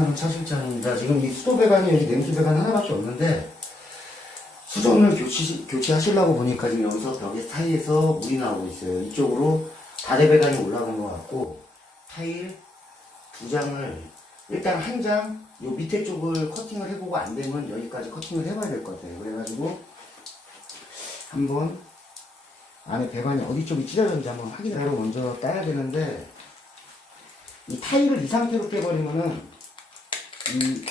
하나는 차 실장입니다. 지금 이 수도 배관이 여기 냉수 배관 하나밖에 없는데 수전을 교체하시려고 보니까 지금 여기서 벽에 사이에서 물이 나오고 있어요. 이쪽으로 다대 배관이 올라간 것 같고 타일 두 장을 일단 한 장 요 밑에 쪽을 커팅을 해보고 안 되면 여기까지 커팅을 해봐야 될 것 같아요. 그래가지고 한번 안에 배관이 어디 쪽이 찢어졌는지 한번 확인하러 먼저 따야 되는데 이 타일을 이 상태로 깨버리면은 이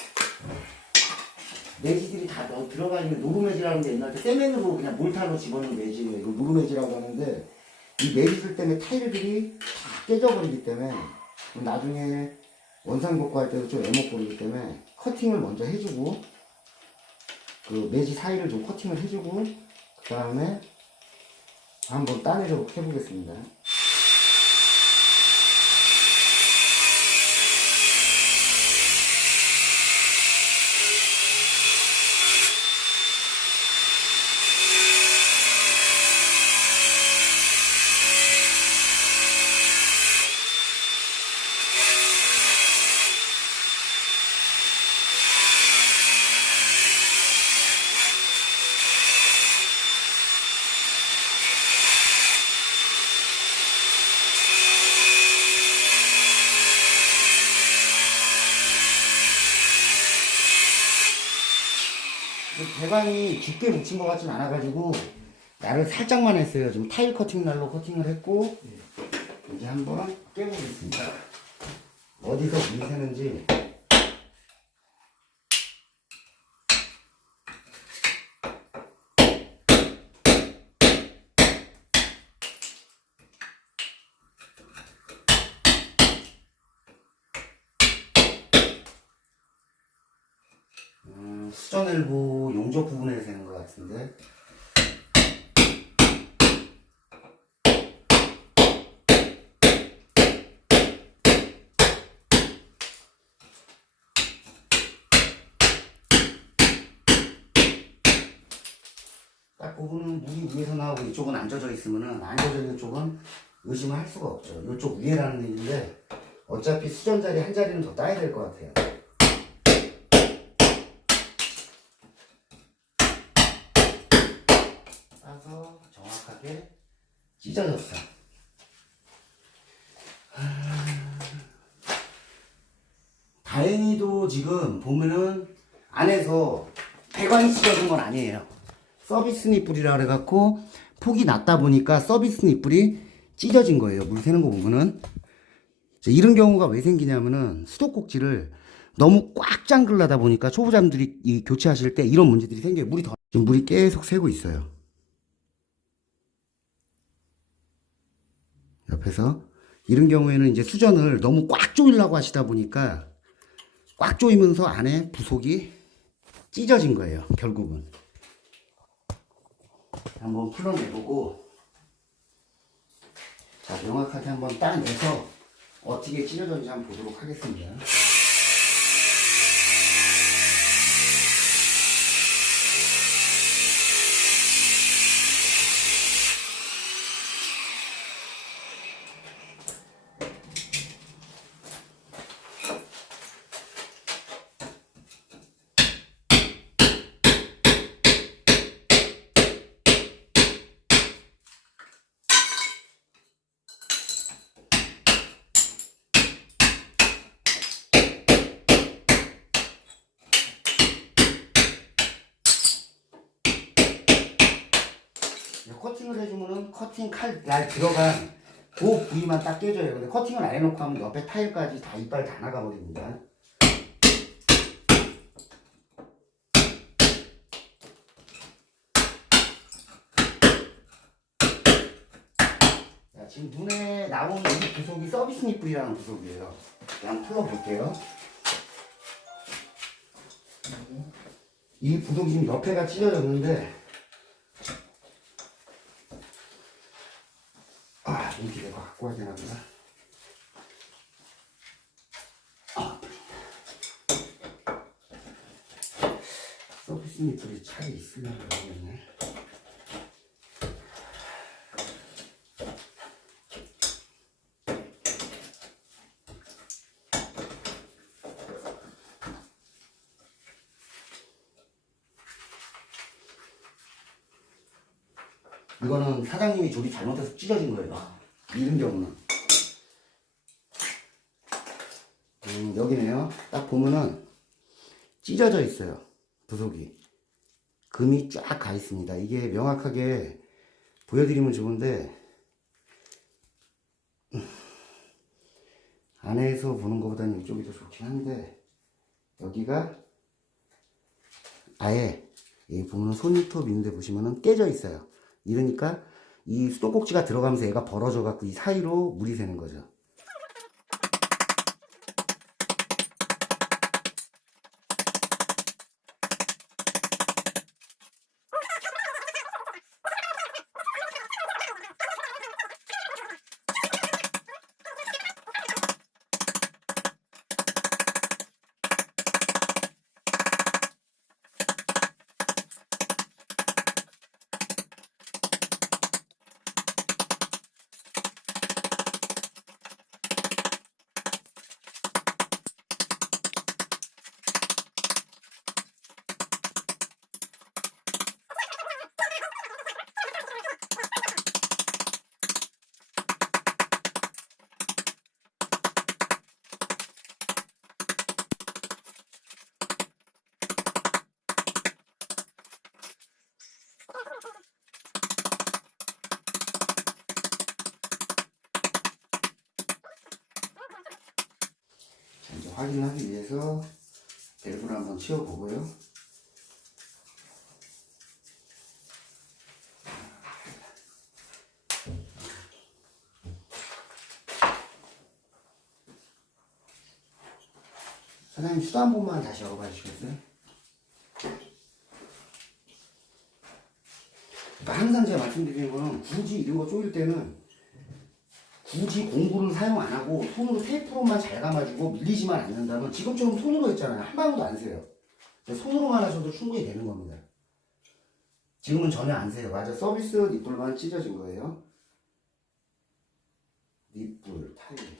매지들이 다 들어가 있는 노루매지라는 게 옛날에 세면으로 그냥 몰타로 집어넣은 매지예요. 이거 노루매지라고 하는데 이 매지들 때문에 타일들이 다 깨져버리기 때문에 나중에 원상복구할 때도 좀 애먹거리기 때문에 커팅을 먼저 해주고 그 매지 사이를 좀 커팅을 해주고 그 다음에 한번 따내려 해보겠습니다. 배관이 깊게 묻힌 것 같진 않아가지고 날을 살짝만 했어요. 지금 타일 커팅 날로 커팅을 했고 이제 한번 깨보겠습니다. 어디서 물이 새는지. 수전 엘보 용접 부분에 새는 것 같은데 딱 부분은 물이 위에서 나오고 이쪽은 안 젖어 있으면은 안 젖어 있는 쪽은 의심을 할 수가 없죠. 이쪽 위에라는 얘기인데 어차피 수전 자리 한 자리는 더 따야 될 것 같아요. 따서 정확하게 찢어졌어. 다행히도 지금 보면은 안에서 배관이 찢어진 건 아니에요. 서비스 니뿔이라 그래갖고 폭이 낮다 보니까 서비스 니뿔이 찢어진 거예요. 물 새는 거 보면은. 이런 경우가 왜 생기냐면은 수도꼭지를 너무 꽉 잠글라다 보니까 초보자분들이 이 교체하실 때 이런 문제들이 생겨요. 지금 물이 계속 새고 있어요. 옆에서 이런 경우에는 이제 수전을 너무 꽉 조이려고 하시다 보니까 꽉 조이면서 안에 부속이 찢어진 거예요. 결국은 한번 풀어내보고 자 명확하게 한번 따내서 어떻게 찢어졌는지 한번 보도록 하겠습니다. 커팅을 해주면은 커팅 칼 날 들어간 그 부위만 딱 깨져요. 근데 커팅을 안 해놓고 하면 옆에 타일까지 다 이빨 다 나가버립니다. 자, 지금 눈에 나오는 이 부속이 서비스 니뿔이라는 부속이에요. 한번 풀어볼게요. 이 부속이 지금 옆에가 찢어졌는데 이렇게 내가 갖고 와야 되나 보다. 서비스 니플이 차에 있으면 모르겠네. 이거는 사장님이 조립 잘못해서 찢어진 거예요. 이런 경우는. 여기네요. 딱 보면은 찢어져 있어요. 부속이. 금이 쫙 가 있습니다. 이게 명확하게 보여드리면 좋은데 안에서 보는 것보다는 이쪽이 더 좋긴 한데 여기가 아예 여기 보면 손톱 있는데 보시면은 깨져 있어요. 이러니까 이 수도꼭지가 들어가면서 얘가 벌어져 갖고 이 사이로 물이 새는 거죠. 자, 이제 확인하기 위해서 밸브를 한번 치워보고요. 사장님 수도 한 번만 다시 열어봐 주시겠어요? 그러니까 항상 제가 말씀드리는 거는 굳이 이런 거 조일 때는 굳이 공구를 사용 안 하고 손으로 테이프로만 잘 감아주고 밀리지만 않는다면 지금처럼 손으로 했잖아요. 한 방울도 안 새요. 손으로만 하셔도 충분히 되는 겁니다. 지금은 전혀 안 새요. 맞아, 서비스 닛불만 찢어진 거예요. 닛불 타일.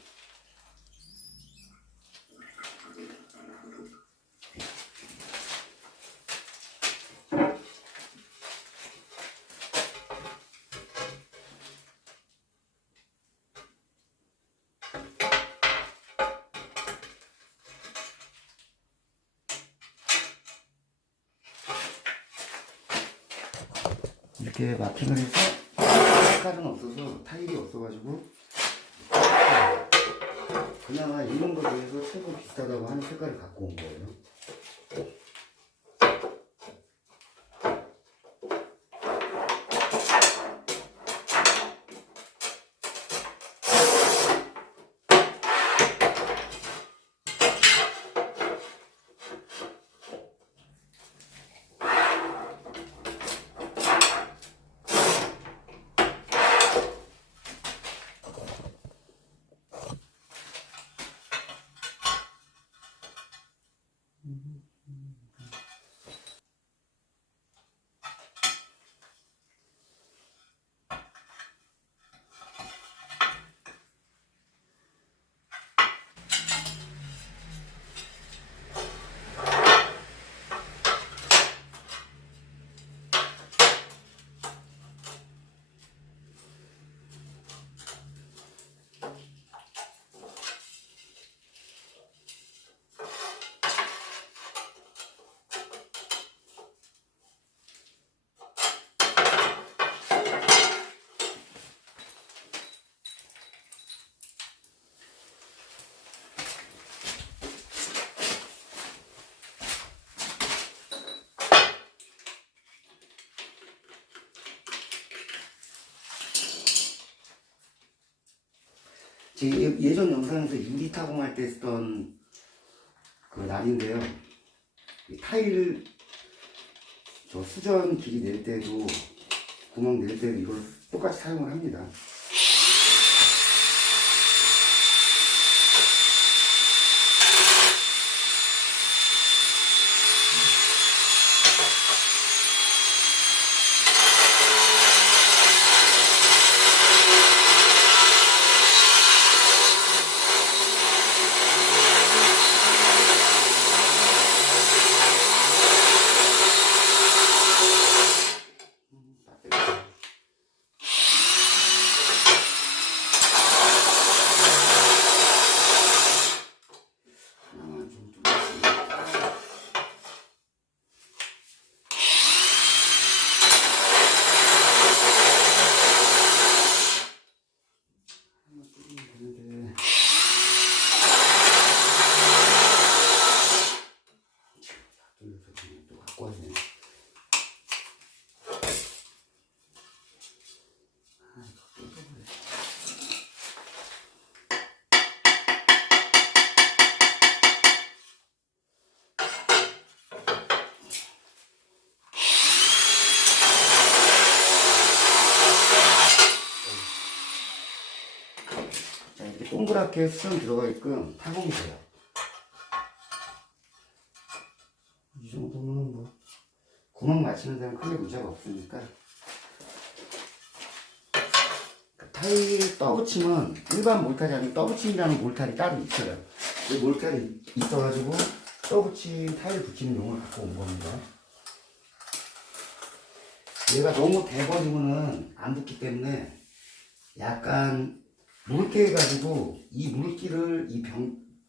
이렇게 마킹을 해서 색깔은 없어서 타일이 없어가지고 그나마 이런 거에 비해서 최고 비슷하다고 하는 색깔을 갖고 온 거예요. 제 예전 영상에서 유리 타공할 때 쓰던 그 날인데요. 타일 저 수전 길이 낼 때도 구멍 낼 때도 이걸 똑같이 사용을 합니다. 동그랗게 수전 들어가게끔 타공이 돼요. 이 정도면 뭐 구멍 맞추는 데는 크게 문제가 없으니까. 타일 떠붙이면 일반 몰탈이 아니고 떠붙임이라는 몰탈이 따로 있어요. 이 몰탈이 있어가지고 떠붙임 타일 붙이는 용을 갖고 온 겁니다. 얘가 너무 대버리면은 안 붙기 때문에 약간 묽게 해가지고 이 물기를 이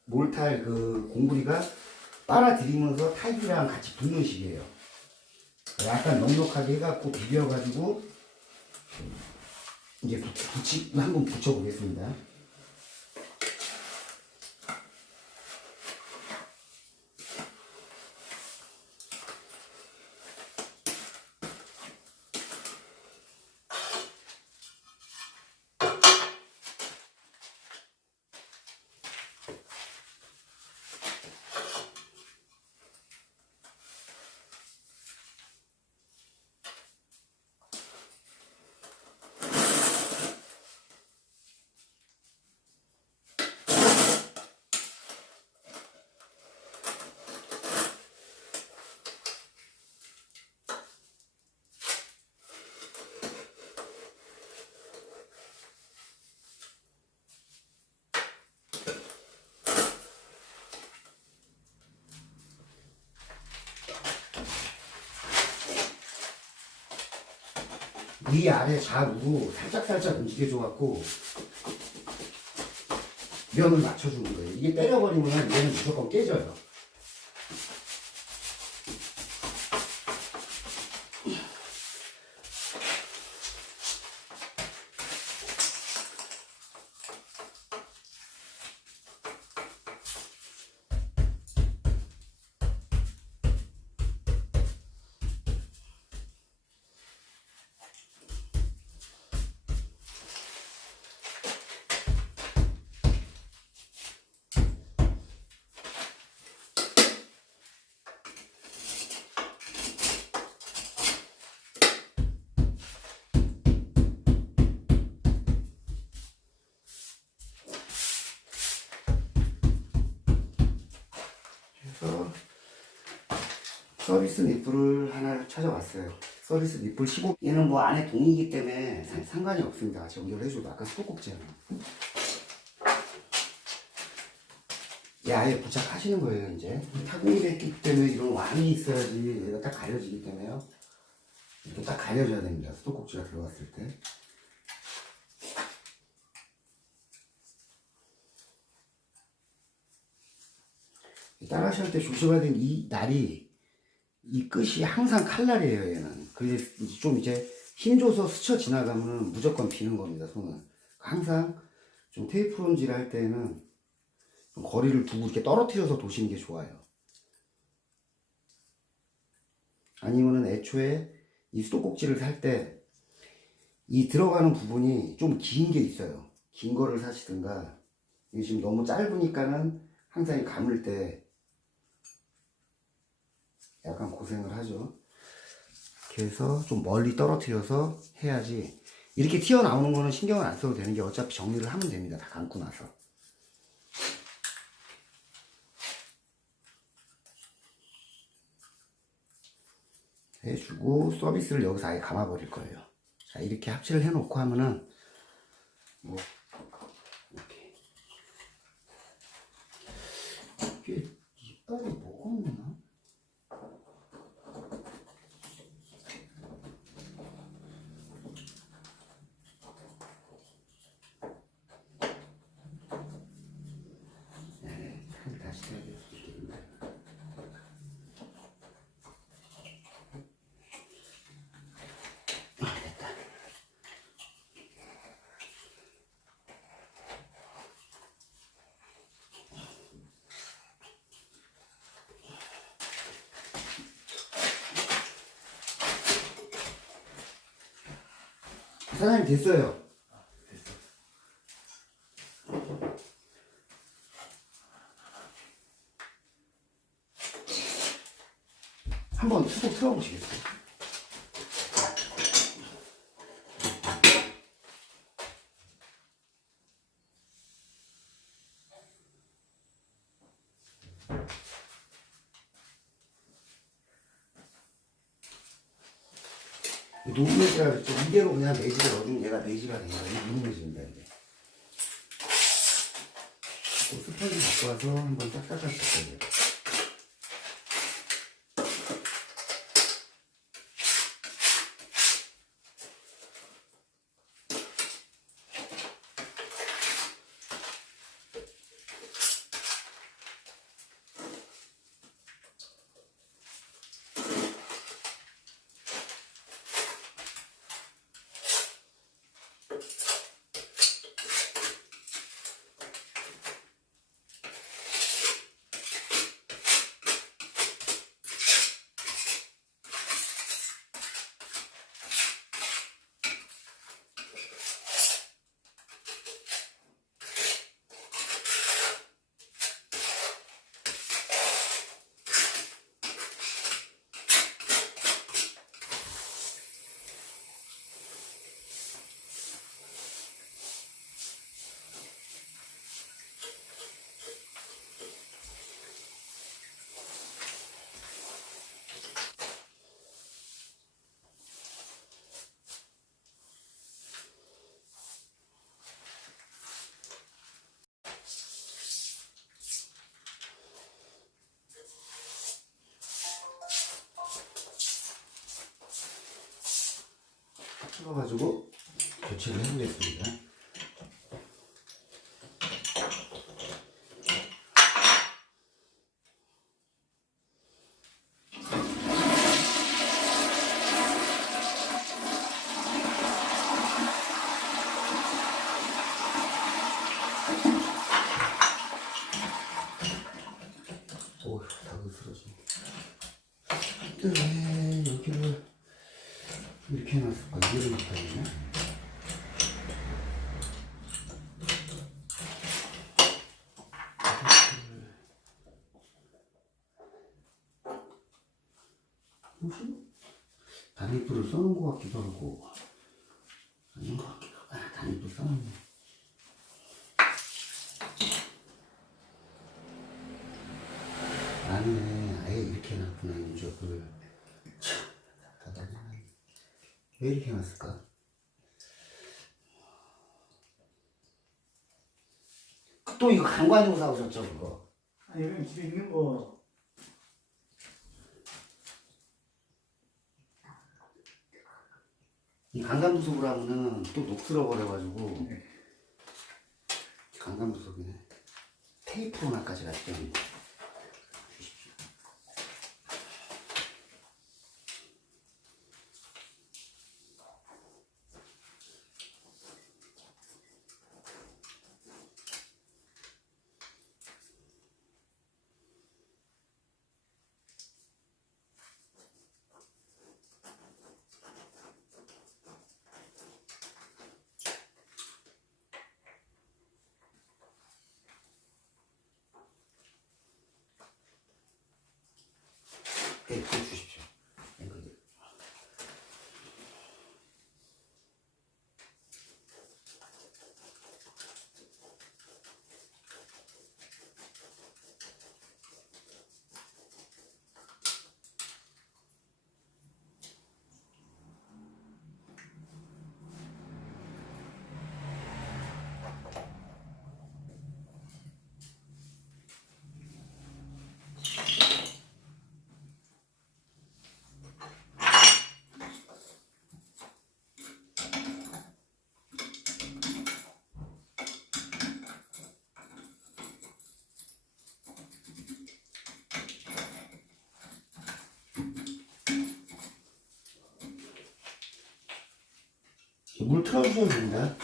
몰탈 그 공구리가 빨아들이면서 타일이랑 같이 붙는 식이에요. 약간 넉넉하게 해갖고 비벼가지고 이제 한번 붙여보겠습니다. 위아래 좌우 살짝살짝 움직여줘갖고 면을 맞춰주는 거예요. 이게 때려버리면 얘는 무조건 깨져요. 그래서 서비스 니플을 하나를 찾아왔어요. 서비스 니플 15. 얘는 뭐 안에 동이기 때문에 상관이 없습니다. 같이 연결해줘도 아까 수도꼭지잖아. 얘 아예 부착하시는 거예요. 이제 타공이 됐기 때문에 이런 완이 있어야지 얘가 딱 가려지기 때문에요. 이렇게 딱 가려져야 됩니다. 수도꼭지가 들어갔을 때. 따라하실 때 조심해야 되는 이 날이, 이 끝이 항상 칼날이에요. 얘는. 그래서 좀 이제 힘줘서 스쳐 지나가면 무조건 비는 겁니다. 손은. 항상 좀 테이프 론질 할 때는 좀 거리를 두고 이렇게 떨어뜨려서 도시는 게 좋아요. 아니면은 애초에 이 수도꼭지를 살 때 이 들어가는 부분이 좀 긴 게 있어요. 긴 거를 사시든가. 이게 지금 너무 짧으니까는 항상 감을 때 약간 고생을 하죠. 그래서 좀 멀리 떨어뜨려서 해야지. 이렇게 튀어나오는 거는 신경을 안 써도 되는 게 어차피 정리를 하면 됩니다. 다 감고 나서. 해주고 서비스를 여기서 아예 감아버릴 거예요. 자, 이렇게 합체를 해놓고 하면은 뭐 이렇게 이게 이빨이 뭐가 없나? 네, 다시 해야 될 수도 있겠는데. 사장님 됐어요. 한번 수도 틀어보시겠어요? 노브매지라 그랬죠. 이대로 그냥 매지를 넣어주면 얘가 매지가 된 거야. 이게 노브매지입니다, 이게. 또 스펀지 갖고 와서 한번 짝짝짝 섞어야 돼요. 풀어가지고 교체를 해보겠습니다. 오휴, 다 쓰러지네. 왜 여기를 이렇게 해놨을까? 이해를 못하겠네. 무슨 단입부를 써놓은 것 같기도 하고 아닌 것 같기도 하고. 아, 단입부 써놨네. 아니네, 아예 이렇게 해놨구나. 인적을 참 답답하네. 왜 이렇게 해놨을까? 또 이거 간관으로 사오셨죠, 그거? 아니, 여기 집에 있는 거. 이 강간부속으로 하면은 또 녹슬어 버려가지고. 네. 강간부속이네. 테이프로나까지 갔더니. 네, 그거 주십시오. 이거를. 물 틀어주셔야 됩니다.